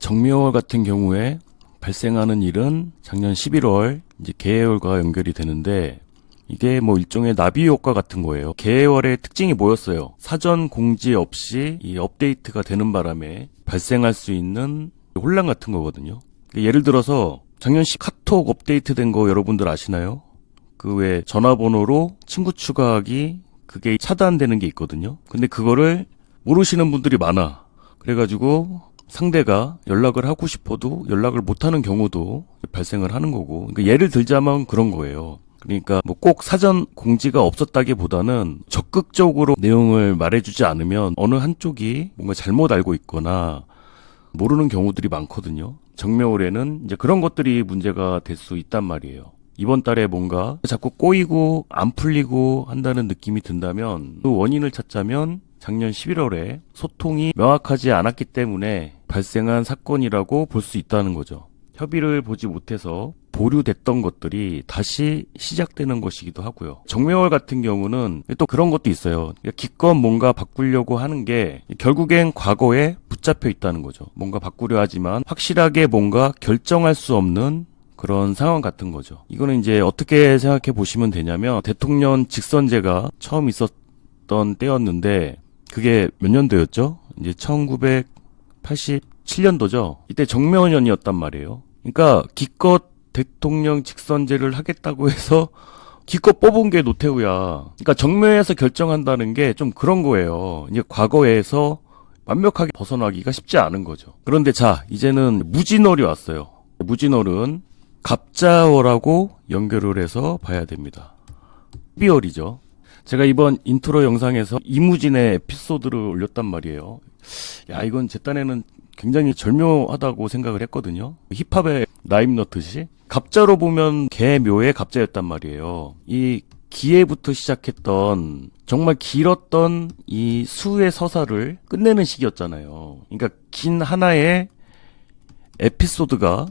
정묘월 같은 경우에 발생하는 일은 작년 11월 이제 개해월과 연결이 되는데 이게 뭐 일종의 나비 효과 같은 거예요. 개해월의 특징이 뭐였어요? 사전 공지 없이 이 업데이트가 되는 바람에 발생할 수 있는 혼란 같은 거거든요. 예를 들어서 작년 10 카톡 업데이트 된 거 여러분들 아시나요? 그 외 전화번호로 친구 추가하기 그게 차단되는 게 있거든요. 근데 그거를 모르시는 분들이 많아. 그래가지고 상대가 연락을 하고 싶어도 연락을 못하는 경우도 발생을 하는 거고, 그러니까 예를 들자면 그런 거예요. 그러니까 뭐 꼭 사전 공지가 없었다기보다는 적극적으로 내용을 말해주지 않으면 어느 한쪽이 뭔가 잘못 알고 있거나 모르는 경우들이 많거든요. 정묘월에는 이제 그런 것들이 문제가 될 수 있단 말이에요. 이번 달에 뭔가 자꾸 꼬이고 안 풀리고 한다는 느낌이 든다면 그 원인을 찾자면 작년 11월에 소통이 명확하지 않았기 때문에 발생한 사건이라고 볼 수 있다는 거죠. 협의를 보지 못해서 보류됐던 것들이 다시 시작되는 것이기도 하고요. 정묘월 같은 경우는 또 그런 것도 있어요. 기껏 뭔가 바꾸려고 하는 게 결국엔 과거에 붙잡혀 있다는 거죠. 뭔가 바꾸려 하지만 확실하게 뭔가 결정할 수 없는 그런 상황 같은 거죠. 이거는 이제 어떻게 생각해 보시면 되냐면 대통령 직선제가 처음 있었던 때였는데 그게 몇 년도였죠? 이제 1987년도죠. 이때 정묘년이었단 말이에요. 그러니까 기껏 대통령 직선제를 하겠다고 해서 기껏 뽑은 게 노태우야. 그러니까 정묘에서 결정한다는 게 좀 그런 거예요. 이제 과거에서 완벽하게 벗어나기가 쉽지 않은 거죠. 그런데 자, 이제는 무진월이 왔어요. 무진월은 갑자월하고 연결을 해서 봐야 됩니다. 12월이죠. 제가 이번 인트로 영상에서 이무진의 에피소드를 올렸단 말이에요. 야, 이건 제 딴에는 굉장히 절묘하다고 생각을 했거든요. 힙합에 라임 넣듯이 갑자로 보면 개묘의 갑자였단 말이에요. 이 기해부터 시작했던 정말 길었던 이 수의 서사를 끝내는 시기였잖아요. 그러니까 긴 하나의 에피소드가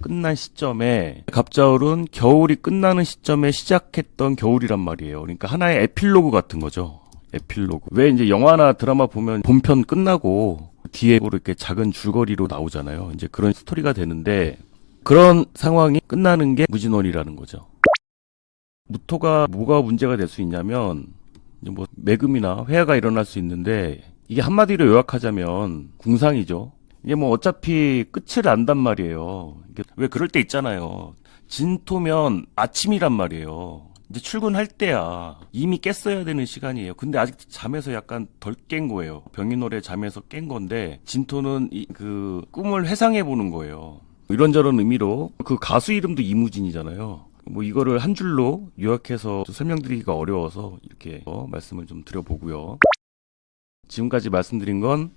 끝난 시점에 갑자월은 겨울이 끝나는 시점에 시작했던 겨울이란 말이에요. 그러니까 하나의 에필로그 같은 거죠. 에필로그. 왜 이제 영화나 드라마 보면 본편 끝나고 뒤에 이렇게 작은 줄거리로 나오잖아요. 이제 그런 스토리가 되는데 그런 상황이 끝나는 게 무진월이라는 거죠. 무토가 뭐가 문제가 될 수 있냐면 뭐 매금이나 회화가 일어날 수 있는데 이게 한마디로 요약하자면 궁상이죠. 이게 뭐 어차피 끝을 안단 말이에요. 이게 왜 그럴 때 있잖아요. 진토면 아침이란 말이에요. 이제 출근할 때야. 이미 깼어야 되는 시간이에요. 근데 아직 잠에서 약간 덜 깬 거예요. 병인월에 잠에서 깬 건데 진토는 그 꿈을 회상해 보는 거예요. 이런저런 의미로 그 가수 이름도 이무진이잖아요. 뭐 이거를 한 줄로 요약해서 설명드리기가 어려워서 이렇게 말씀을 좀 드려보고요. 지금까지 말씀드린 건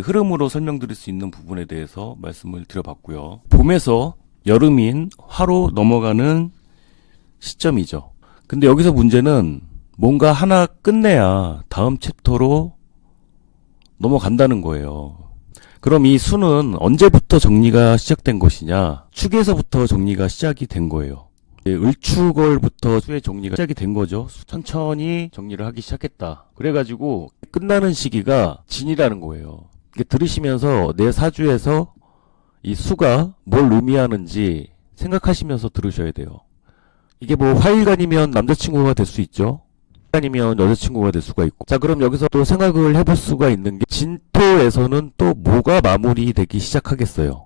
흐름으로 설명드릴 수 있는 부분에 대해서 말씀을 드려봤고요. 봄에서 여름인 화로 넘어가는 시점이죠. 근데 여기서 문제는 뭔가 하나 끝내야 다음 챕터로 넘어간다는 거예요. 그럼 이 수는 언제부터 정리가 시작된 것이냐? 축에서부터 정리가 시작이 된 거예요. 을축월부터 수의 정리가 시작이 된 거죠. 천천히 정리를 하기 시작했다. 그래가지고 끝나는 시기가 진이라는 거예요. 들으시면서 내 사주에서 이 수가 뭘 의미하는지 생각하시면서 들으셔야 돼요. 이게 뭐 화일간이면 남자친구가 될 수 있죠. 아니면 여자친구가 될 수가 있고. 자, 그럼 여기서 또 생각을 해볼 수가 있는 게 진토에서는 또 뭐가 마무리되기 시작하겠어요.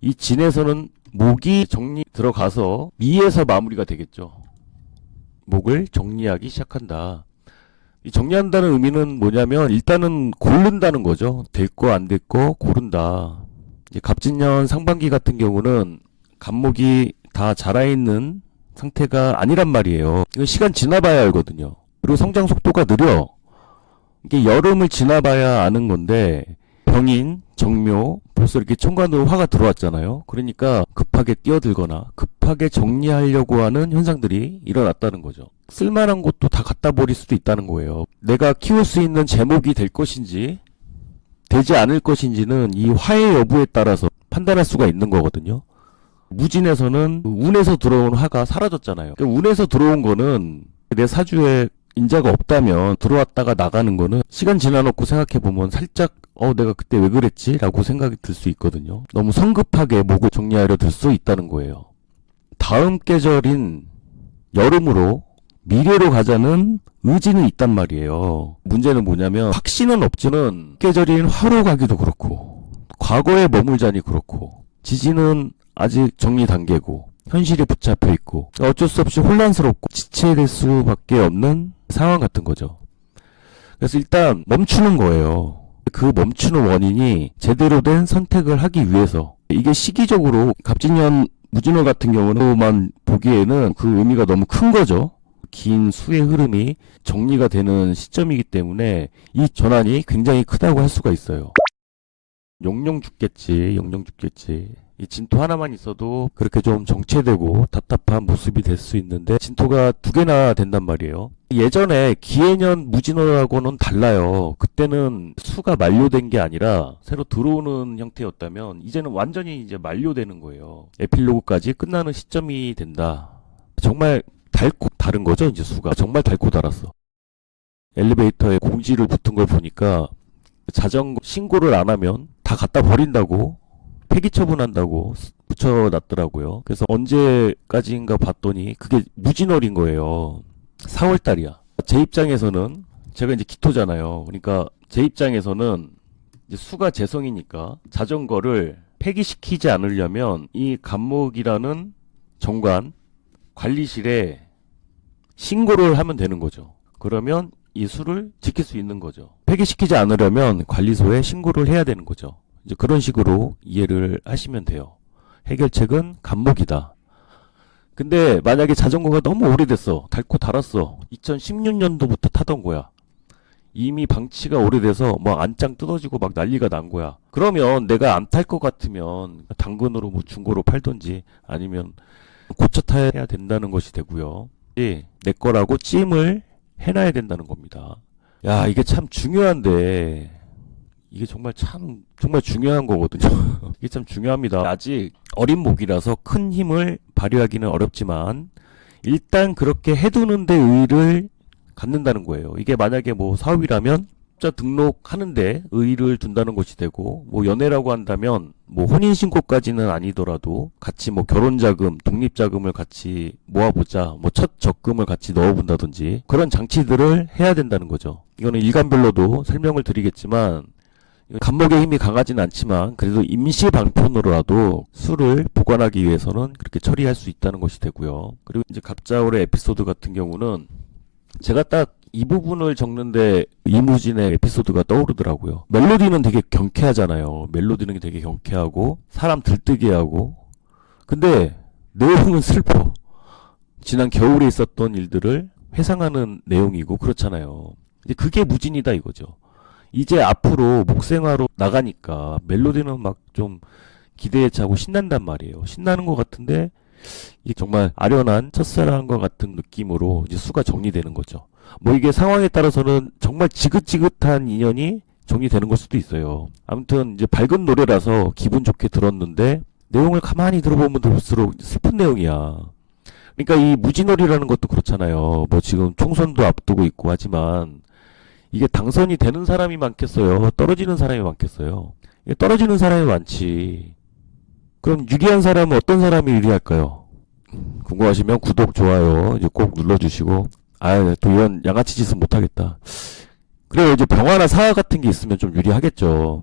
이 진에서는 목이 정리 들어가서 미에서 마무리가 되겠죠. 목을 정리하기 시작한다. 이 정리한다는 의미는 뭐냐면 일단은 고른다는 거죠. 될 거 안 될 거 고른다. 갑진년 상반기 같은 경우는 갑목이 다 자라있는 상태가 아니란 말이에요. 이건 시간 지나봐야 알거든요. 그리고 성장 속도가 느려. 이게 여름을 지나봐야 아는 건데 병인, 정묘, 벌써 이렇게 천간으로 화가 들어왔잖아요. 그러니까 급하게 뛰어들거나 급하게 정리하려고 하는 현상들이 일어났다는 거죠. 쓸만한 것도 다 갖다 버릴 수도 있다는 거예요. 내가 키울 수 있는 제목이 될 것인지 되지 않을 것인지는 이 화의 여부에 따라서 판단할 수가 있는 거거든요. 무진에서는 운에서 들어온 화가 사라졌잖아요. 그러니까 운에서 들어온 거는 내 사주에 인자가 없다면 들어왔다가 나가는 거는 시간 지나놓고 생각해보면 살짝 내가 그때 왜 그랬지? 라고 생각이 들 수 있거든요. 너무 성급하게 목을 정리하려 들 수 있다는 거예요. 다음 계절인 여름으로 미래로 가자는 의지는 있단 말이에요. 문제는 뭐냐면 확신은 없지는 계절인 화로 가기도 그렇고 과거에 머물자니 그렇고 지지는 아직 정리 단계고 현실이 붙잡혀 있고 어쩔 수 없이 혼란스럽고 지체될 수밖에 없는 상황 같은 거죠. 그래서 일단 멈추는 거예요. 그 멈추는 원인이 제대로 된 선택을 하기 위해서 이게 시기적으로 갑진년 무진월 같은 경우만 보기에는 그 의미가 너무 큰 거죠. 긴 수의 흐름이 정리가 되는 시점이기 때문에 이 전환이 굉장히 크다고 할 수가 있어요. 용용 죽겠지, 용용 죽겠지. 이 진토 하나만 있어도 그렇게 좀 정체되고 답답한 모습이 될 수 있는데 진토가 두 개나 된단 말이에요. 예전에 기해년 무진월하고는 달라요. 그때는 수가 만료된 게 아니라 새로 들어오는 형태였다면 이제는 완전히 이제 만료되는 거예요. 에필로그까지 끝나는 시점이 된다. 정말 닳고 다른 거죠. 이제 수가 정말 닳고 달았어. 엘리베이터에 공지를 붙은 걸 보니까 자전거 신고를 안 하면 다 갖다 버린다고 폐기 처분한다고 붙여놨더라고요. 그래서 언제까지인가 봤더니 그게 무진월인 거예요. 4월 달이야. 제 입장에서는 제가 이제 기토잖아요. 그러니까 제 입장에서는 이제 수가 재성이니까 자전거를 폐기시키지 않으려면 이 감목이라는 정관 관리실에 신고를 하면 되는 거죠. 그러면 이 수를 지킬 수 있는 거죠. 폐기시키지 않으려면 관리소에 신고를 해야 되는 거죠. 이제 그런 식으로 이해를 하시면 돼요. 해결책은 감목이다. 근데 만약에 자전거가 너무 오래됐어. 닳고 달았어. 2016년도부터 타던 거야. 이미 방치가 오래돼서 뭐 안장 뜯어지고 막 난리가 난 거야. 그러면 내가 안 탈 것 같으면 당근으로 뭐 중고로 팔던지 아니면 고쳐 타야 된다는 것이 되고요. 내 거라고 찜을 해놔야 된다는 겁니다. 야, 이게 참 중요한데 이게 정말 중요한 거거든요. 이게 참 중요합니다. 아직 어린 목이라서 큰 힘을 발휘하기는 어렵지만 일단 그렇게 해두는데 의의를 갖는다는 거예요. 이게 만약에 뭐 사업이라면 자 등록하는데 의의를 둔다는 것이 되고 뭐 연애라고 한다면 뭐 혼인신고까지는 아니더라도 같이 뭐 결혼자금, 독립자금을 같이 모아보자 뭐 첫 적금을 같이 넣어본다든지 그런 장치들을 해야 된다는 거죠. 이거는 일간별로도 설명을 드리겠지만 감목의 힘이 강하진 않지만 그래도 임시 방편으로라도 수를 보관하기 위해서는 그렇게 처리할 수 있다는 것이 되고요. 그리고 이제 갑자월의 에피소드 같은 경우는 제가 딱 이 부분을 적는데 이무진의 에피소드가 떠오르더라고요. 멜로디는 되게 경쾌하잖아요. 멜로디는 되게 경쾌하고 사람 들뜨게 하고 근데 내용은 슬퍼. 지난 겨울에 있었던 일들을 회상하는 내용이고 그렇잖아요. 이제 그게 무진이다 이거죠. 이제 앞으로 목생화로 나가니까 멜로디는 막 좀 기대에 차고 신난단 말이에요. 신나는 것 같은데 이게 정말 아련한 첫사랑과 같은 느낌으로 이제 수가 정리되는 거죠. 뭐 이게 상황에 따라서는 정말 지긋지긋한 인연이 정리되는 걸 수도 있어요. 아무튼 이제 밝은 노래라서 기분 좋게 들었는데 내용을 가만히 들어보면 들을수록 슬픈 내용이야. 그러니까 이 무진월이라는 것도 그렇잖아요. 뭐 지금 총선도 앞두고 있고 하지만 이게 당선이 되는 사람이 많겠어요? 떨어지는 사람이 많겠어요? 떨어지는 사람이 많지. 그럼 유리한 사람은 어떤 사람이 유리할까요? 궁금하시면 구독, 좋아요 이제 꼭 눌러주시고 또 이런 양아치 짓은 못하겠다. 그래요. 이제 병화나 사화 같은 게 있으면 좀 유리하겠죠.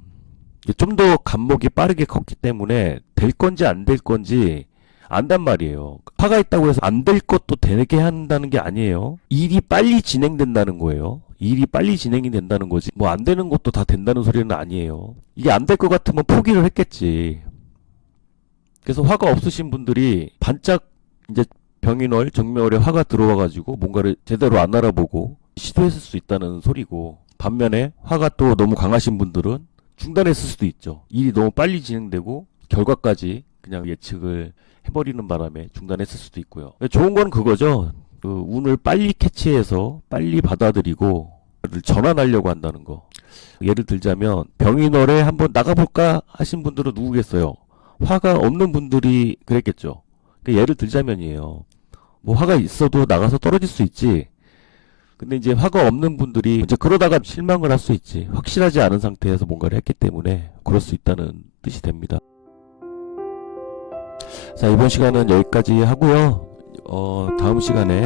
좀 더 간목이 빠르게 컸기 때문에 될 건지 안 될 건지 안단 말이에요. 화가 있다고 해서 안 될 것도 되게 한다는 게 아니에요. 일이 빨리 진행된다는 거예요. 일이 빨리 진행이 된다는 거지 뭐 안 되는 것도 다 된다는 소리는 아니에요. 이게 안 될 것 같으면 포기를 했겠지. 그래서 화가 없으신 분들이 반짝 이제 병인월, 정묘월에 화가 들어와가지고 뭔가를 제대로 안 알아보고 시도했을 수 있다는 소리고 반면에 화가 또 너무 강하신 분들은 중단했을 수도 있죠. 일이 너무 빨리 진행되고 결과까지 그냥 예측을 해버리는 바람에 중단했을 수도 있고요. 좋은 건 그거죠. 그 운을 빨리 캐치해서 빨리 받아들이고 전환하려고 한다는 거. 예를 들자면 병인월에 한번 나가볼까 하신 분들은 누구겠어요? 화가 없는 분들이 그랬겠죠. 예를 들자면이에요. 뭐 화가 있어도 나가서 떨어질 수 있지. 근데 이제 화가 없는 분들이 이제 그러다가 실망을 할 수 있지. 확실하지 않은 상태에서 뭔가를 했기 때문에 그럴 수 있다는 뜻이 됩니다. 자, 이번 시간은 여기까지 하고요. 다음 시간에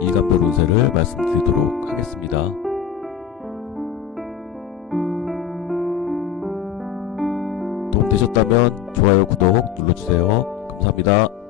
일간별 운세를 말씀드리도록 하겠습니다. 도움 되셨다면 좋아요, 구독 눌러주세요. 감사합니다.